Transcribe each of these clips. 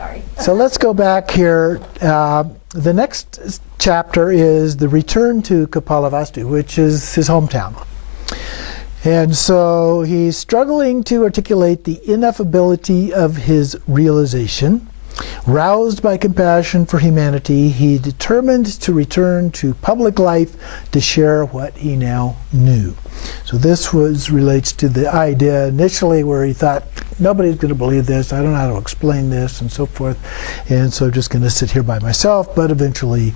Sorry. So let's go back here. The next chapter is the return to Kapilavastu, which is his hometown. And so he's struggling to articulate the ineffability of his realization. Roused by compassion for humanity, he determined to return to public life to share what he now knew. So this relates to the idea initially where he thought, nobody's going to believe this, I don't know how to explain this, and so forth, and so I'm just going to sit here by myself. But eventually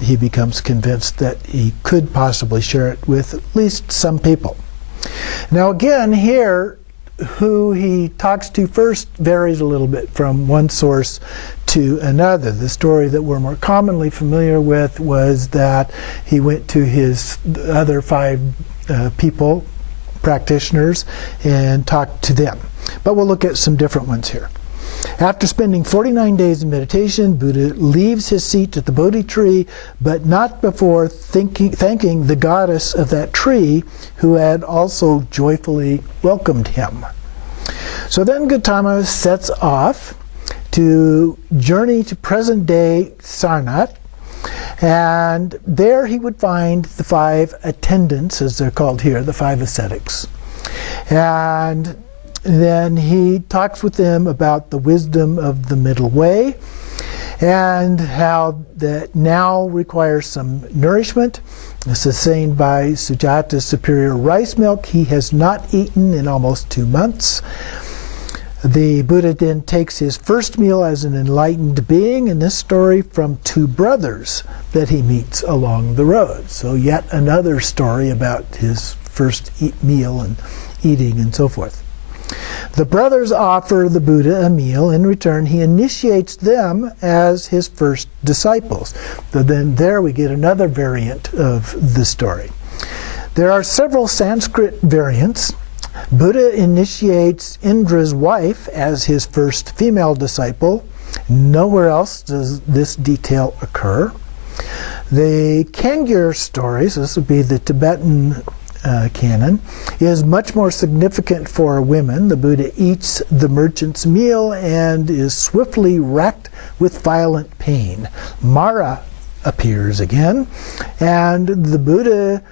he becomes convinced that he could possibly share it with at least some people. Now again, here, who he talks to first varies a little bit from one source to another. The story that we're more commonly familiar with was that he went to his other 5 practitioners, and talked to them. But we'll look at some different ones here. After spending 49 days in meditation, Buddha leaves his seat at the Bodhi tree, but not before thanking the goddess of that tree, who had also joyfully welcomed him. So then Gautama sets off to journey to present-day Sarnath, and there he would find the 5 attendants, as they're called here, the 5 ascetics. And then he talks with them about the wisdom of the middle way, and how that now requires some nourishment. Sustained by Sujata's superior rice milk, he has not eaten in almost 2 months. The Buddha then takes his first meal as an enlightened being, in this story from 2 brothers that he meets along the road. So yet another story about his first meal and eating and so forth. The brothers offer the Buddha a meal. In return, he initiates them as his first disciples. So then there we get another variant of the story. There are several Sanskrit variants. Buddha initiates Indra's wife as his first female disciple. Nowhere else does this detail occur. The Kangyur stories, this would be the Tibetan canon, is much more significant for women. The Buddha eats the merchant's meal and is swiftly racked with violent pain. Mara appears again, and the Buddha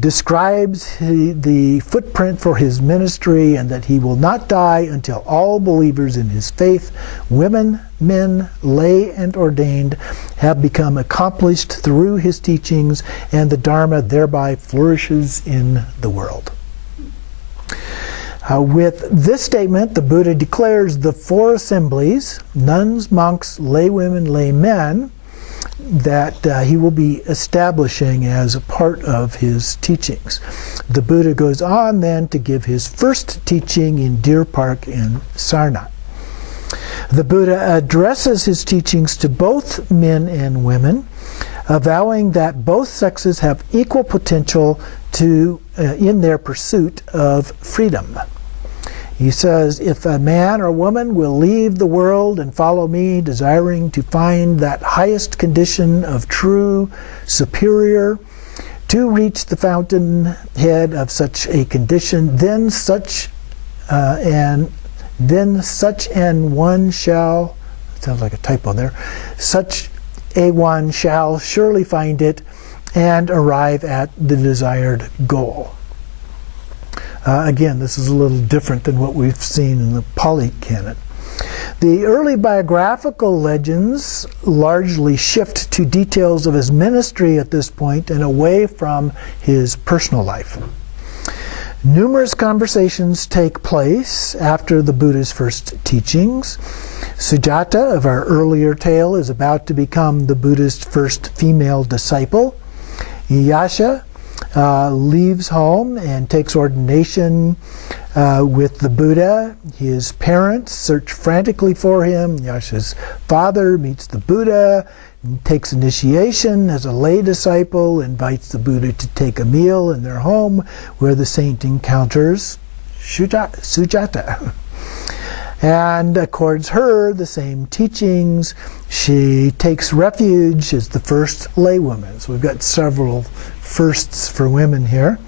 describes the footprint for his ministry, and that he will not die until all believers in his faith, women, men, lay, and ordained, have become accomplished through his teachings, and the Dharma thereby flourishes in the world. With this statement, the Buddha declares the 4 assemblies, nuns, monks, laywomen, laymen, that he will be establishing as a part of his teachings. The Buddha goes on then to give his first teaching in Deer Park in Sarnath. The Buddha addresses his teachings to both men and women, avowing that both sexes have equal potential in their pursuit of freedom. He says, if a man or woman will leave the world and follow me, desiring to find that highest condition of true, superior, to reach the fountainhead of such a condition, then such an one shall, sounds like a typo there, such a one shall surely find it and arrive at the desired goal. Again, this is a little different than what we've seen in the Pali Canon. The early biographical legends largely shift to details of his ministry at this point and away from his personal life. Numerous conversations take place after the Buddha's first teachings. Sujata of our earlier tale is about to become the Buddha's first female disciple. Yasha leaves home and takes ordination with the Buddha. His parents search frantically for him. Yasha's father meets the Buddha, takes initiation as a lay disciple, invites the Buddha to take a meal in their home, where the saint encounters Sujata and accords her the same teachings. She takes refuge as the first laywoman. So we've got several firsts for women here.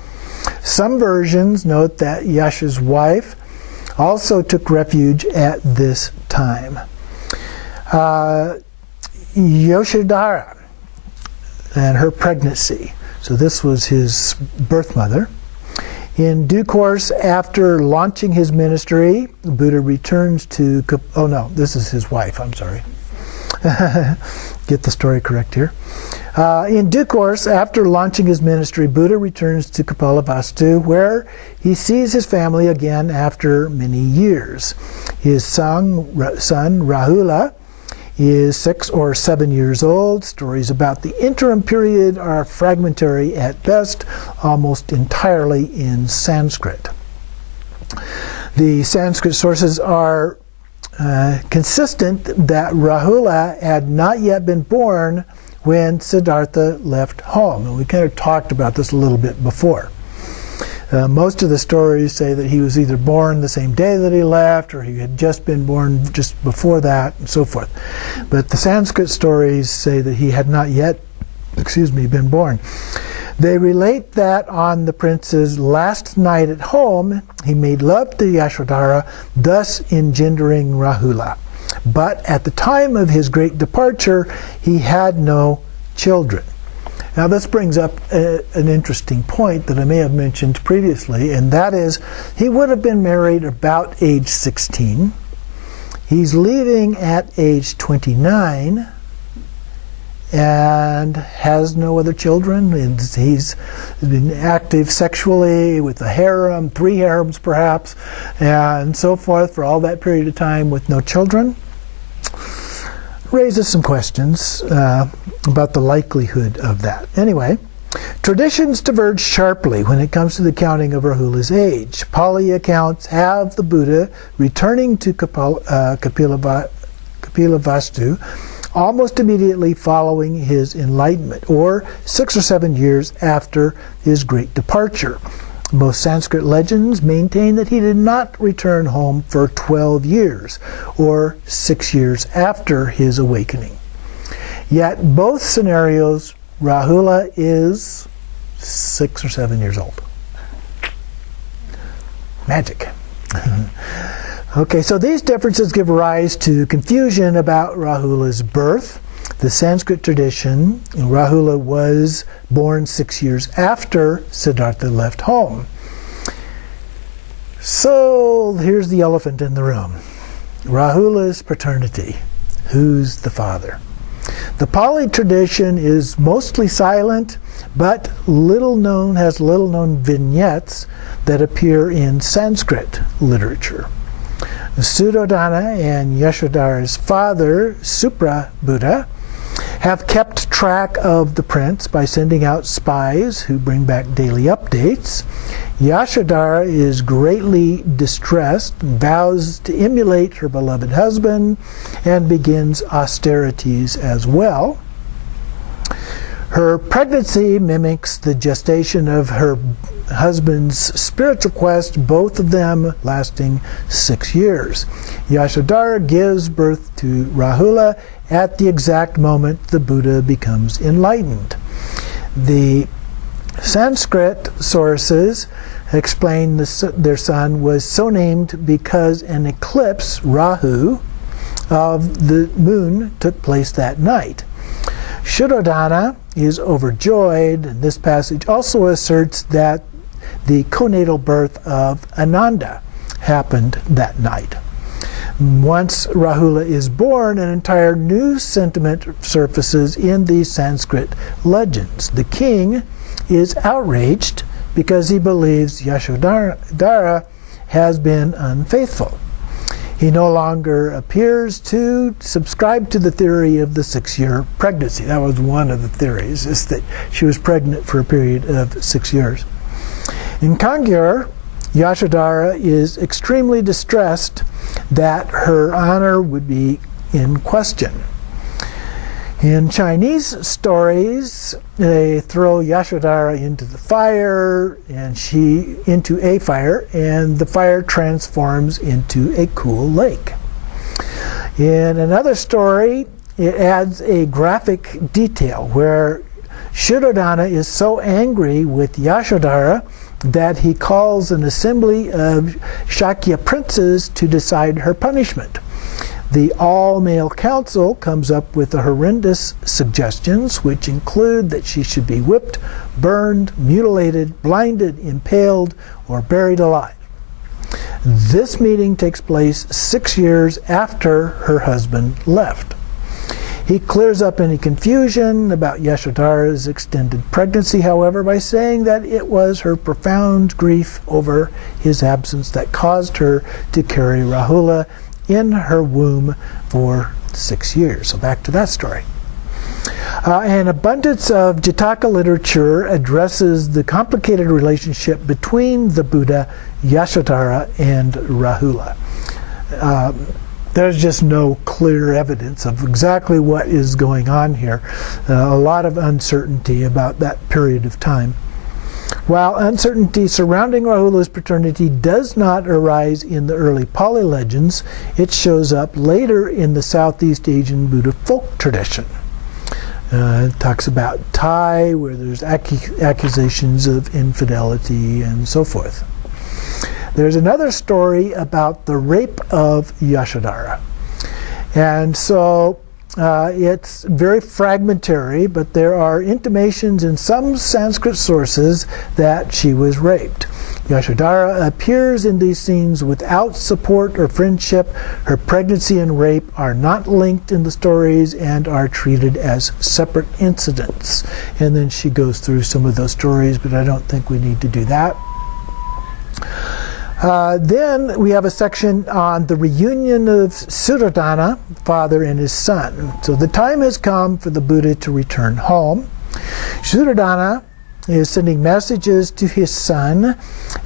Some versions note that Yasha's wife also took refuge at this time. Yashodhara and her pregnancy. So this was his birth mother. In due course, after launching his ministry, Buddha returns to... Oh no, this is his wife, I'm sorry. Get the story correct here. In due course, after launching his ministry, Buddha returns to Kapilavastu, where he sees his family again after many years. His son Rahula is 6 or 7 years old. Stories about the interim period are fragmentary at best, almost entirely in Sanskrit. The Sanskrit sources are consistent that Rahula had not yet been born when Siddhartha left home. And we kind of talked about this a little bit before. Most of the stories say that he was either born the same day that he left, or he had just been born just before that, and so forth. But the Sanskrit stories say that he had not yet, been born. They relate that on the prince's last night at home, he made love to Yashodhara, thus engendering Rahula. But at the time of his great departure, he had no children. Now this brings up an interesting point that I may have mentioned previously, and that is he would have been married about age 16. He's leaving at age 29 and has no other children. And he's been active sexually with a harem, 3 harems perhaps, and so forth for all that period of time with no children. Raises some questions about the likelihood of that. Anyway, traditions diverge sharply when it comes to the counting of Rahula's age. Pali accounts have the Buddha returning to Kapilavastu almost immediately following his enlightenment, or 6 or 7 years after his great departure. Most Sanskrit legends maintain that he did not return home for 12 years, or 6 years after his awakening. Yet both scenarios, Rahula is 6 or 7 years old. Magic. Okay, so these differences give rise to confusion about Rahula's birth. The Sanskrit tradition, Rahula was born 6 years after Siddhartha left home. So here's the elephant in the room. Rahula's paternity. Who's the father? The Pali tradition is mostly silent, but has little known vignettes that appear in Sanskrit literature. Suddhodana and Yashodhara's father, Buddha, have kept track of the prince by sending out spies who bring back daily updates. Yashodhara is greatly distressed, vows to emulate her beloved husband, and begins austerities as well. Her pregnancy mimics the gestation of her husband's spiritual quest, both of them lasting 6 years. Yashodhara gives birth to Rahula at the exact moment the Buddha becomes enlightened. The Sanskrit sources explain their son was so named because an eclipse, Rahu, of the moon took place that night. Shuddhodana is overjoyed, and this passage also asserts that the conatal birth of Ananda happened that night. Once Rahula is born, an entire new sentiment surfaces in these Sanskrit legends. The king is outraged because he believes Yashodhara has been unfaithful. He no longer appears to subscribe to the theory of the 6-year pregnancy. That was one of the theories, is that she was pregnant for a period of 6 years. In Kangyur, Yashodhara is extremely distressed that her honor would be in question. In Chinese stories, they throw Yashodhara into the fire, and the fire transforms into a cool lake. In another story, it adds a graphic detail where Shuddhodana is so angry with Yashodhara that he calls an assembly of Shakya princes to decide her punishment. The all-male council comes up with the horrendous suggestions, which include that she should be whipped, burned, mutilated, blinded, impaled, or buried alive. This meeting takes place 6 years after her husband left. He clears up any confusion about Yashodhara's extended pregnancy, however, by saying that it was her profound grief over his absence that caused her to carry Rahula in her womb for 6 years. So back to that story. An abundance of Jataka literature addresses the complicated relationship between the Buddha, Yashodhara, and Rahula. There's just no clear evidence of exactly what is going on here. A lot of uncertainty about that period of time. While uncertainty surrounding Rahula's paternity does not arise in the early Pali legends, it shows up later in the Southeast Asian Buddha folk tradition. It talks about Thai, where there's accusations of infidelity and so forth. There's another story about the rape of Yashodhara. And so it's very fragmentary, but there are intimations in some Sanskrit sources that she was raped. Yashodhara appears in these scenes without support or friendship. Her pregnancy and rape are not linked in the stories and are treated as separate incidents. And then she goes through some of those stories, but I don't think we need to do that. Then we have a section on the reunion of Suddhodana, father and his son. So the time has come for the Buddha to return home. Suddhodana is sending messages to his son,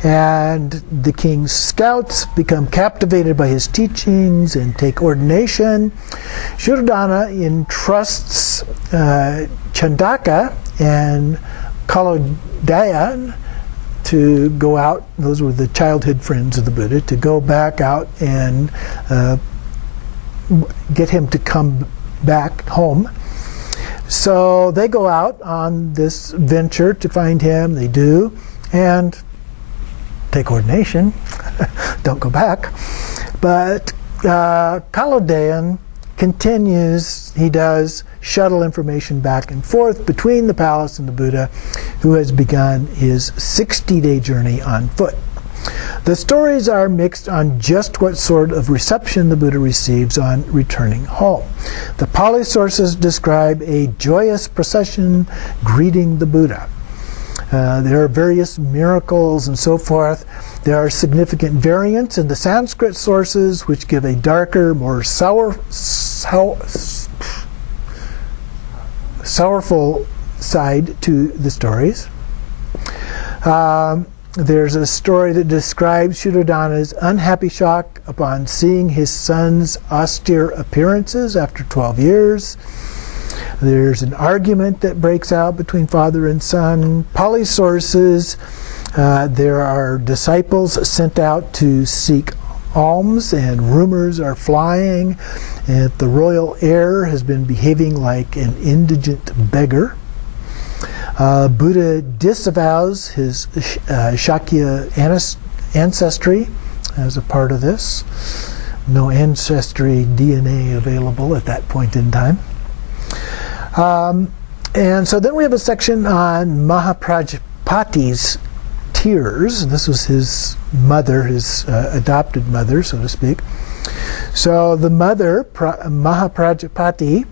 and the king's scouts become captivated by his teachings and take ordination. Suddhodana entrusts Chandaka and Kalodaya to go out, those were the childhood friends of the Buddha, to go back out and get him to come back home. So they go out on this venture to find him. They do, and take ordination. Don't go back. But Kalodayan continues, he does shuttle information back and forth between the palace and the Buddha, who has begun his 60-day journey on foot. The stories are mixed on just what sort of reception the Buddha receives on returning home. The Pali sources describe a joyous procession greeting the Buddha. There are various miracles and so forth. There are significant variants in the Sanskrit sources which give a darker, more sorrowful side to the stories. There's a story that describes Suddhodana's unhappy shock upon seeing his son's austere appearances after 12 years. There's an argument that breaks out between father and son. Pali sources, there are disciples sent out to seek alms, and rumors are flying that the royal heir has been behaving like an indigent beggar. Buddha disavows his Shakya ancestry as a part of this. No ancestry DNA available at that point in time. And so then we have a section on Mahaprajapati's tears. This was his mother, his adopted mother, so to speak. So the mother, Mahaprajapati,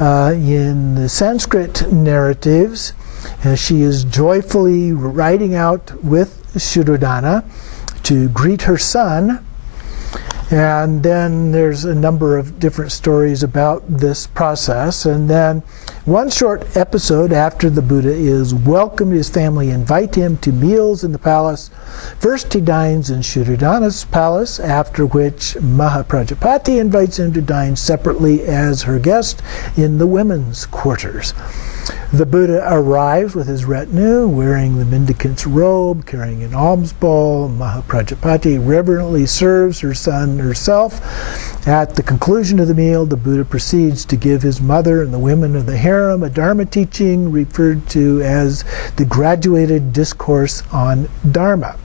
in the Sanskrit narratives, she is joyfully riding out with Suddhodana to greet her son. And then there's a number of different stories about this process. And then one short episode after the Buddha is welcomed, his family invite him to meals in the palace. First he dines in Suddhodana's palace, after which Mahaprajapati invites him to dine separately as her guest in the women's quarters. The Buddha arrives with his retinue, wearing the mendicant's robe, carrying an alms bowl. Mahaprajapati reverently serves her son herself. At the conclusion of the meal, the Buddha proceeds to give his mother and the women of the harem a Dharma teaching referred to as the graduated discourse on Dharma.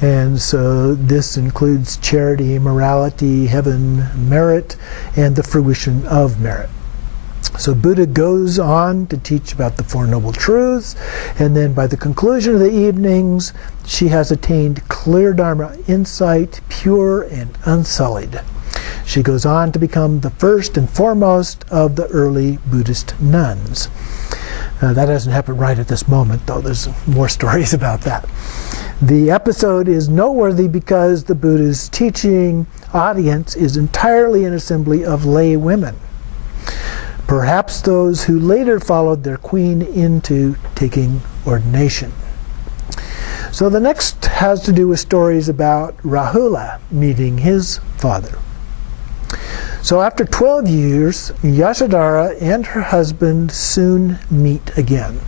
And so this includes charity, morality, heaven, merit, and the fruition of merit. So Buddha goes on to teach about the Four Noble Truths, and then by the conclusion of the evenings, she has attained clear Dharma insight, pure and unsullied. She goes on to become the first and foremost of the early Buddhist nuns. That doesn't happen right at this moment, though. There's more stories about that. The episode is noteworthy because the Buddha's teaching audience is entirely an assembly of lay women, perhaps those who later followed their queen into taking ordination. So the next has to do with stories about Rahula meeting his father. So after 12 years, Yashodhara and her husband soon meet again.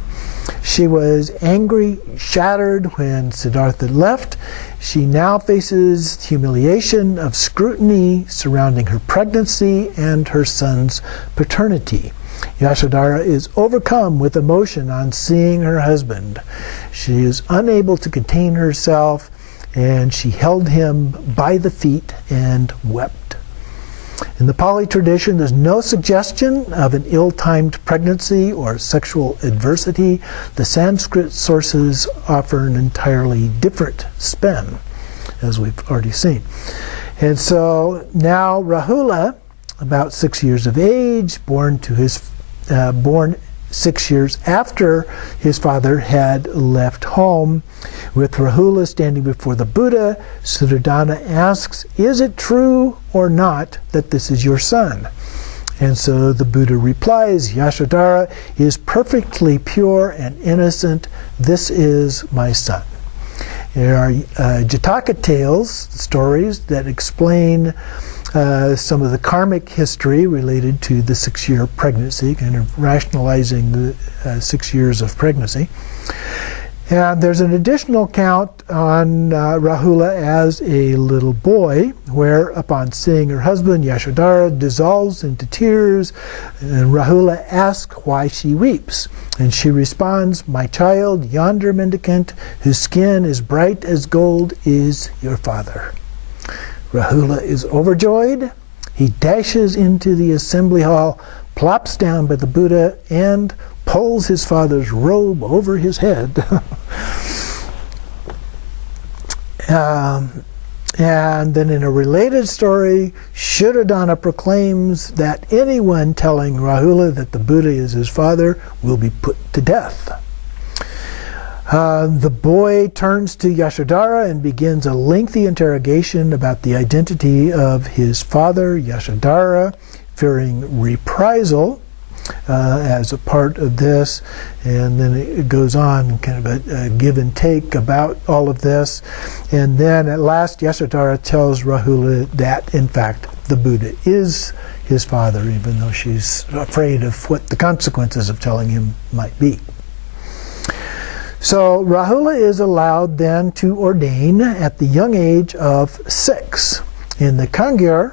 She was angry, shattered when Siddhartha left. She now faces humiliation of scrutiny surrounding her pregnancy and her son's paternity. Yashodhara is overcome with emotion on seeing her husband. She is unable to contain herself, and she held him by the feet and wept. In the Pali tradition, there's no suggestion of an ill-timed pregnancy or sexual adversity. The Sanskrit sources offer an entirely different spin, as we've already seen. And so now Rahula, about 6 years of age, born 6 years after his father had left home, with Rahula standing before the Buddha, Suddhodana asks, "Is it true or not that this is your son?" And so the Buddha replies, "Yashodhara is perfectly pure and innocent. This is my son." There are Jataka tales, stories that explain some of the karmic history related to the 6-year pregnancy, kind of rationalizing the 6 years of pregnancy. And there's an additional account on Rahula as a little boy, where upon seeing her husband, Yashodhara dissolves into tears, and Rahula asks why she weeps. And she responds, "My child, yonder mendicant, whose skin is bright as gold, is your father." Rahula is overjoyed. He dashes into the assembly hall, plops down by the Buddha, and pulls his father's robe over his head. And then in a related story, Shuddhodana proclaims that anyone telling Rahula that the Buddha is his father will be put to death. The boy turns to Yashodhara and begins a lengthy interrogation about the identity of his father. Yashodhara, fearing reprisal as a part of this, and then it goes on kind of a give and take about all of this. And then at last Yashodhara tells Rahula that in fact the Buddha is his father, even though she's afraid of what the consequences of telling him might be. So Rahula is allowed then to ordain at the young age of 6. In the Kangyur,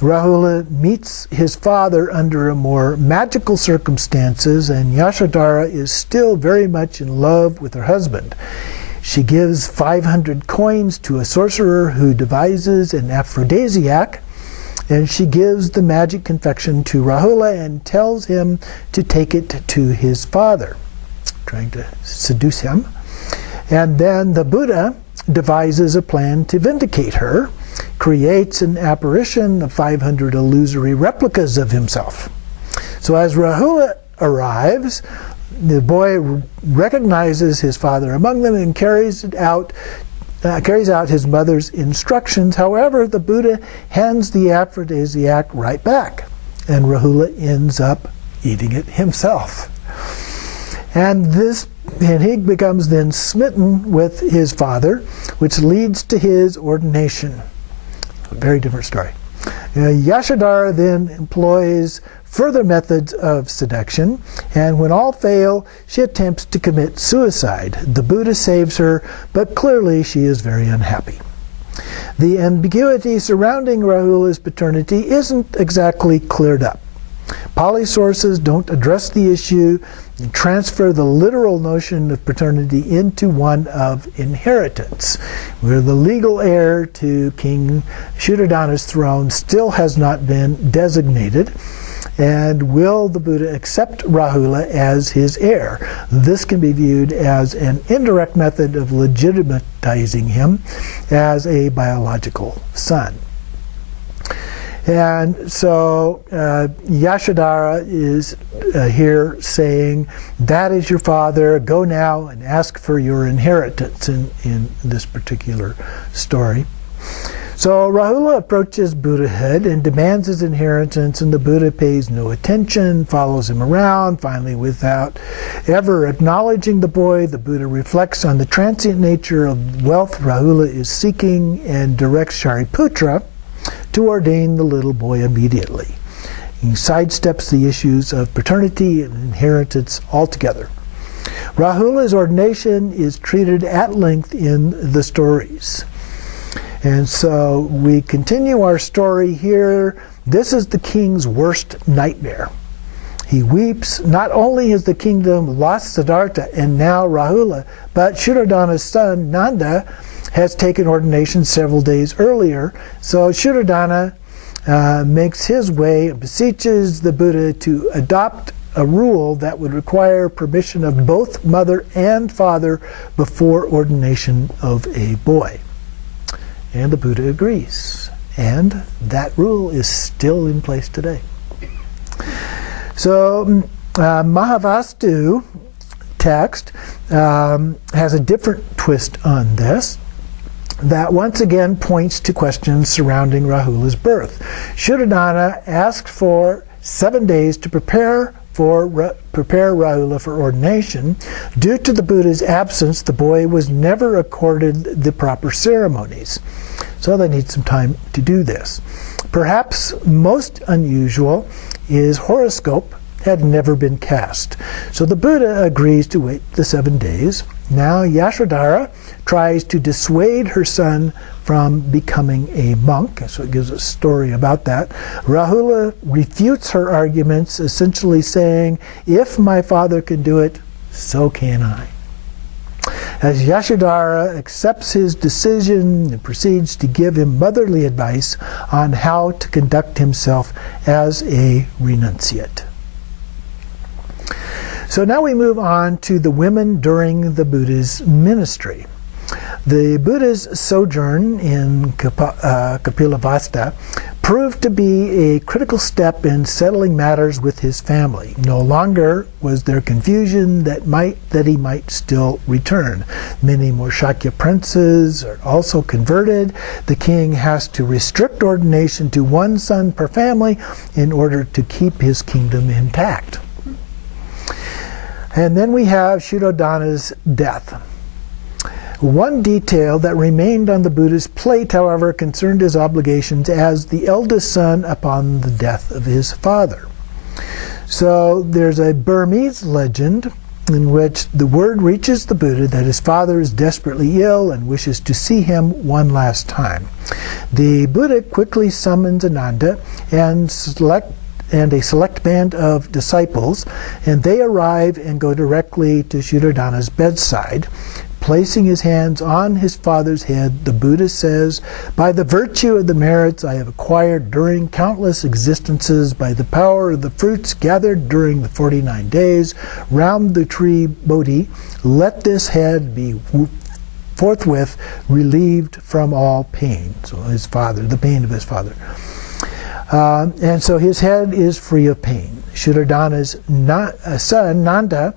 Rahula meets his father under a more magical circumstances, and Yashodhara is still very much in love with her husband. She gives 500 coins to a sorcerer who devises an aphrodisiac, and she gives the magic confection to Rahula and tells him to take it to his father, trying to seduce him. And then the Buddha devises a plan to vindicate her, creates an apparition of 500 illusory replicas of himself. So as Rahula arrives, the boy recognizes his father among them and carries out his mother's instructions. However, the Buddha hands the aphrodisiac right back, and Rahula ends up eating it himself. And he becomes then smitten with his father, which leads to his ordination. A very different story. Yashodhara then employs further methods of seduction, and when all fail, she attempts to commit suicide. The Buddha saves her, but clearly she is very unhappy. The ambiguity surrounding Rahula's paternity isn't exactly cleared up. Pali sources don't address the issue and transfer the literal notion of paternity into one of inheritance, where the legal heir to King Shuddhadana's throne still has not been designated. And will the Buddha accept Rahula as his heir? This can be viewed as an indirect method of legitimatizing him as a biological son. And so Yashodhara is here saying, that is your father, go now and ask for your inheritance in this particular story. So Rahula approaches Buddhahood and demands his inheritance, and the Buddha pays no attention, follows him around. Finally, without ever acknowledging the boy, the Buddha reflects on the transient nature of wealth Rahula is seeking and directs Shariputra to ordain the little boy immediately. He sidesteps the issues of paternity and inheritance altogether. Rahula's ordination is treated at length in the stories. And so we continue our story here. This is the king's worst nightmare. He weeps. Not only has the kingdom lost Siddhartha and now Rahula, but Shuddhadana's son Nanda has taken ordination several days earlier. So Shuddhadana makes his way and beseeches the Buddha to adopt a rule that would require permission of both mother and father before ordination of a boy. And the Buddha agrees. And that rule is still in place today. So Mahavastu text has a different twist on this, that once again points to questions surrounding Rahula's birth. Shuddhadana asked for 7 days to prepare Rahula for ordination. Due to the Buddha's absence, the boy was never accorded the proper ceremonies. So they need some time to do this. Perhaps most unusual is horoscope had never been cast. So the Buddha agrees to wait the 7 days. Now Yashodhara tries to dissuade her son from becoming a monk. So it gives a story about that. Rahula refutes her arguments, essentially saying, if my father can do it, so can I. As Yashodhara accepts his decision and proceeds to give him motherly advice on how to conduct himself as a renunciate. So now we move on to the women during the Buddha's ministry. The Buddha's sojourn in Kapilavastu proved to be a critical step in settling matters with his family. No longer was there confusion that he might still return. Many more Shakya princes are also converted. The king has to restrict ordination to one son per family in order to keep his kingdom intact. And then we have Shuddhadana's death. One detail that remained on the Buddha's plate, however, concerned his obligations as the eldest son upon the death of his father. So there's a Burmese legend in which the word reaches the Buddha that his father is desperately ill and wishes to see him one last time. The Buddha quickly summons Ananda and a select band of disciples, and they arrive and go directly to Shuddhadana's bedside. Placing his hands on his father's head, the Buddha says, by the virtue of the merits I have acquired during countless existences, by the power of the fruits gathered during the 49 days round the tree Bodhi, let this head be forthwith relieved from all pain. So his father, the pain of his father. And so his head is free of pain. Shuddhadana's son, Nanda,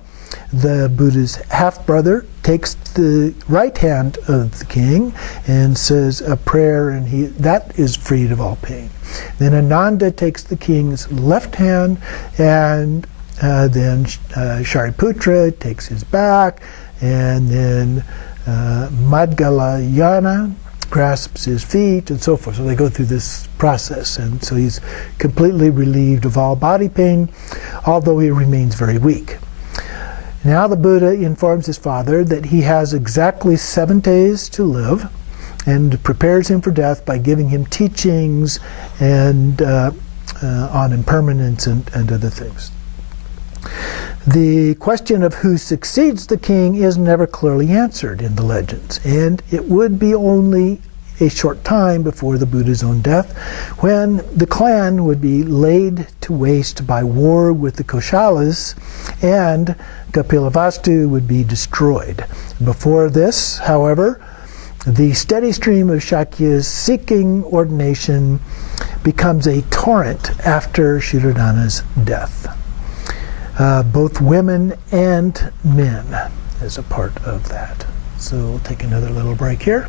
the Buddha's half-brother, takes the right hand of the king and says a prayer, and that is freed of all pain. Then Ananda takes the king's left hand, and then Shariputra takes his back, and then Madgalayana grasps his feet, and so forth. So they go through this process, and so he's completely relieved of all body pain, although he remains very weak. Now the Buddha informs his father that he has exactly 7 days to live, and prepares him for death by giving him teachings and on impermanence and other things. The question of who succeeds the king is never clearly answered in the legends, and it would be only a short time before the Buddha's own death when the clan would be laid to waste by war with the Koshalas and Kapilavastu would be destroyed. Before this, however, the steady stream of Shakyas seeking ordination becomes a torrent after Shuddhadana's death. Both women and men as a part of that. So we'll take another little break here.